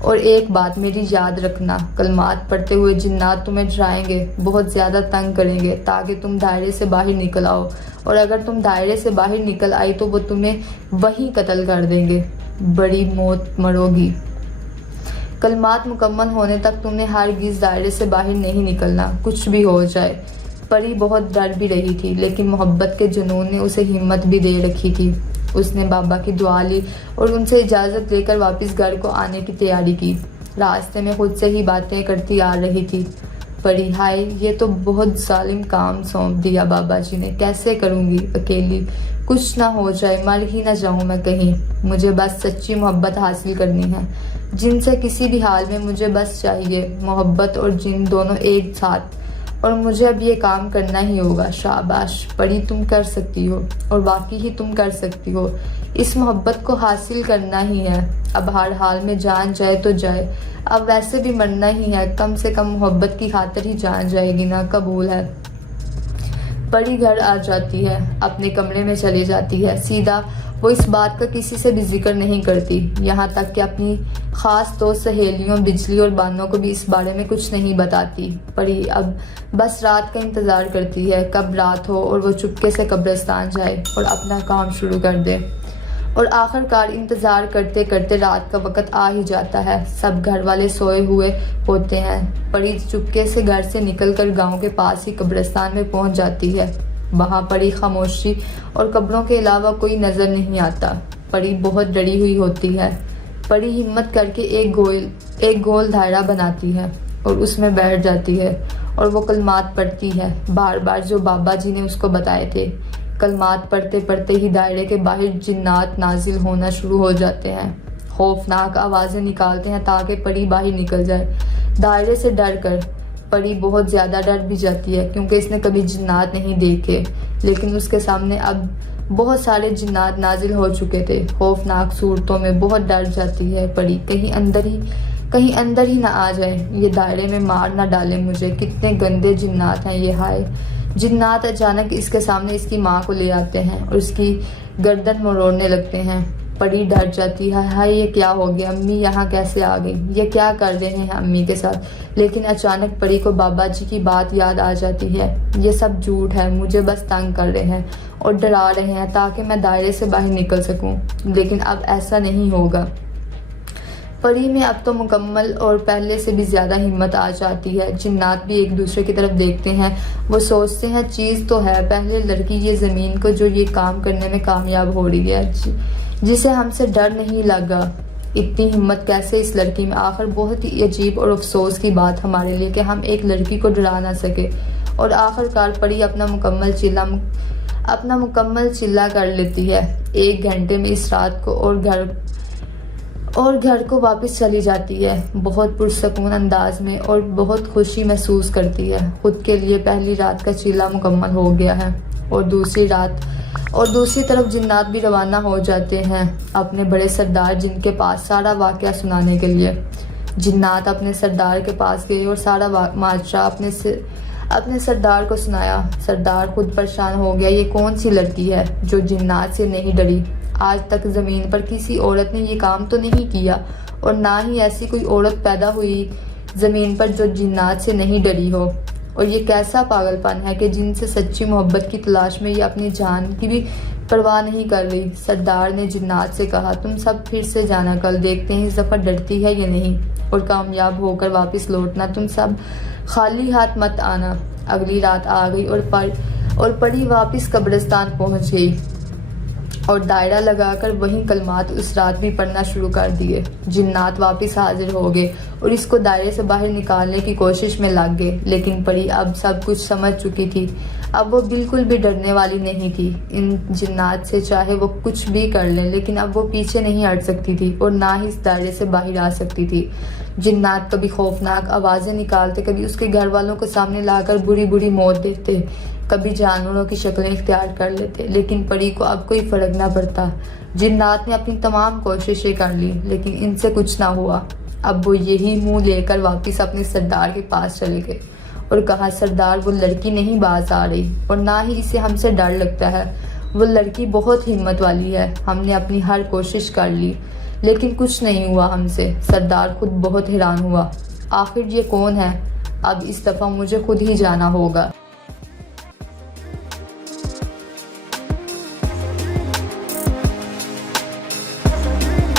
और एक बात मेरी याद रखना, कलमात पढ़ते हुए जिन्नात तुम्हें डराएंगे, बहुत ज़्यादा तंग करेंगे ताकि तुम दायरे से बाहर निकल आओ, और अगर तुम दायरे से बाहर निकल आई तो वो तुम्हें वहीं कत्ल कर देंगे, बड़ी मौत मरोगी। कलमात मुकम्मल होने तक तुमने हरगिज़ दायरे से बाहर नहीं निकलना, कुछ भी हो जाए। परी बहुत डर भी रही थी, लेकिन मोहब्बत के जुनून ने उसे हिम्मत भी दे रखी थी। उसने बाबा की दुआ ली और उनसे इजाज़त लेकर वापस घर को आने की तैयारी की। रास्ते में खुद से ही बातें करती आ रही थी। परी, हाय, ये तो बहुत जालिम काम सौंप दिया बाबा जी ने, कैसे करूँगी अकेली, कुछ ना हो जाए, मर ही ना जाऊँ मैं कहीं। मुझे बस सच्ची मोहब्बत हासिल करनी है, जिनसे किसी भी हाल में मुझे बस चाहिए, मोहब्बत और जिन दोनों एक साथ, और मुझे अब ये काम करना ही होगा। शाबाश परी, तुम कर सकती हो, और वाकई ही तुम कर सकती हो। इस मोहब्बत को हासिल करना ही है। अब हर हाल में जान जाए तो जाए, अब वैसे भी मरना ही है, कम से कम मोहब्बत की खातिर ही जान जाएगी ना, कबूल है। परी घर आ जाती है, अपने कमरे में चली जाती है। सीधा वो इस बात का किसी से भी जिक्र नहीं करती, यहाँ तक कि अपनी ख़ास दोस्त सहेलियों बिजली और बानों को भी इस बारे में कुछ नहीं बताती। परी अब बस रात का इंतज़ार करती है, कब रात हो और वो चुपके से कब्रिस्तान जाए और अपना काम शुरू कर दे। और आखिरकार इंतज़ार करते करते रात का वक़्त आ ही जाता है। सब घर वाले सोए हुए होते हैं। परी चुपके से घर से निकलकर गांव के पास ही कब्रिस्तान में पहुंच जाती है। वहां परी खामोशी और कब्रों के अलावा कोई नज़र नहीं आता। परी बहुत डरी हुई होती है। परी हिम्मत करके एक गोल दायरा बनाती है और उसमें बैठ जाती है, और वो कलमात पढ़ती है बार बार, जो बाबा जी ने उसको बताए थे। कलमात पढ़ते पढ़ते ही दायरे के बाहर जिन्नात नाजिल होना शुरू हो जाते हैं। खौफनाक आवाज़ें निकालते हैं ताकि परी बाहर निकल जाए। दायरे से डर कर परी बहुत ज़्यादा डर भी जाती है, क्योंकि इसने कभी जिन्नात नहीं देखे, लेकिन उसके सामने अब बहुत सारे जिन्नात नाजिल हो चुके थे। खौफनाक सूरतों में बहुत डर जाती है परी, कहीं अंदर ही ना आ जाए, ये दायरे में मार ना डाले मुझे, कितने गंदे जिन्नात हैं ये, हाय। जिन्नात अचानक इसके सामने इसकी माँ को ले आते हैं और उसकी गर्दन मरोड़ने लगते हैं। परी डर जाती है, हाय ये क्या हो गया, अम्मी यहाँ कैसे आ गई, ये क्या कर रहे हैं अम्मी के साथ। लेकिन अचानक परी को बाबा जी की बात याद आ जाती है, ये सब झूठ है, मुझे बस तंग कर रहे हैं और डरा रहे हैं ताकि मैं दायरे से बाहर निकल सकूं, लेकिन अब ऐसा नहीं होगा। परी में अब तो मुकम्मल और पहले से भी ज़्यादा हिम्मत आ जाती है। जिन्नात भी एक दूसरे की तरफ देखते हैं। वो सोचते हैं चीज़ तो है, पहले लड़की ये ज़मीन को जो ये काम करने में कामयाब हो रही है, जिसे हमसे डर नहीं लगा। इतनी हिम्मत कैसे इस लड़की में। आखिर बहुत ही अजीब और अफसोस की बात हमारे लिए कि हम एक लड़की को डरा ना सके। और आखिरकार परी अपना मुकम्मल चिल्ला कर लेती है। 1 घंटे में इस रात को और घर को वापस चली जाती है, बहुत पुरसकून अंदाज में, और बहुत खुशी महसूस करती है। खुद के लिए पहली रात का चिल्ला मुकम्मल हो गया है। और दूसरी तरफ जिन्नात भी रवाना हो जाते हैं अपने बड़े सरदार जिनके पास सारा वाक़या सुनाने के लिए। जिन्नात अपने सरदार के पास गए और सारा माजरा अपने सरदार को सुनाया। सरदार खुद परेशान हो गया, ये कौन सी लड़की है जो जिन्नात से नहीं डरी। आज तक ज़मीन पर किसी औरत ने ये काम तो नहीं किया, और ना ही ऐसी कोई औरत पैदा हुई ज़मीन पर जो जिन्नात से नहीं डरी हो। और ये कैसा पागलपन है कि जिनसे सच्ची मोहब्बत की तलाश में ये अपनी जान की भी परवाह नहीं कर रही। सरदार ने जिन्नात से कहा, तुम सब फिर से जाना, कल देखते हैं इस दफ़ा डरती है या नहीं, और कामयाब होकर वापस लौटना, तुम सब खाली हाथ मत आना। अगली रात आ गई और परी वापस कब्रिस्तान पहुंच गई और दायरा लगाकर वहीं कलमात उस रात भी पढ़ना शुरू कर दिए। जिन्नात वापस हाजिर हो गए और इसको दायरे से बाहर निकालने की कोशिश में लग गए, लेकिन परी अब सब कुछ समझ चुकी थी। अब वो बिल्कुल भी डरने वाली नहीं थी इन जिन्नात से, चाहे वो कुछ भी कर ले, लेकिन अब वो पीछे नहीं हट सकती थी और ना ही इस दायरे से बाहर आ सकती थी। जिन्नात कभी खौफनाक आवाज़ें निकालते, कभी उसके घर वालों को सामने लाकर बुरी बुरी मौत देते, कभी जानवरों की शक्लें इख्तियार कर लेते, लेकिन परी को अब कोई फर्क ना पड़ता। जिन्नात ने अपनी तमाम कोशिशें कर ली, लेकिन इनसे कुछ ना हुआ। अब वो यही मुंह लेकर वापस अपने सरदार के पास चले गए और कहा, सरदार वो लड़की नहीं बाज आ रही और ना ही इसे हमसे डर लगता है। वो लड़की बहुत हिम्मत वाली है, हमने अपनी हर कोशिश कर ली, लेकिन कुछ नहीं हुआ हमसे। सरदार खुद बहुत हैरान हुआ। आखिर ये कौन है? अब इस दफ़ा मुझे खुद ही जाना होगा।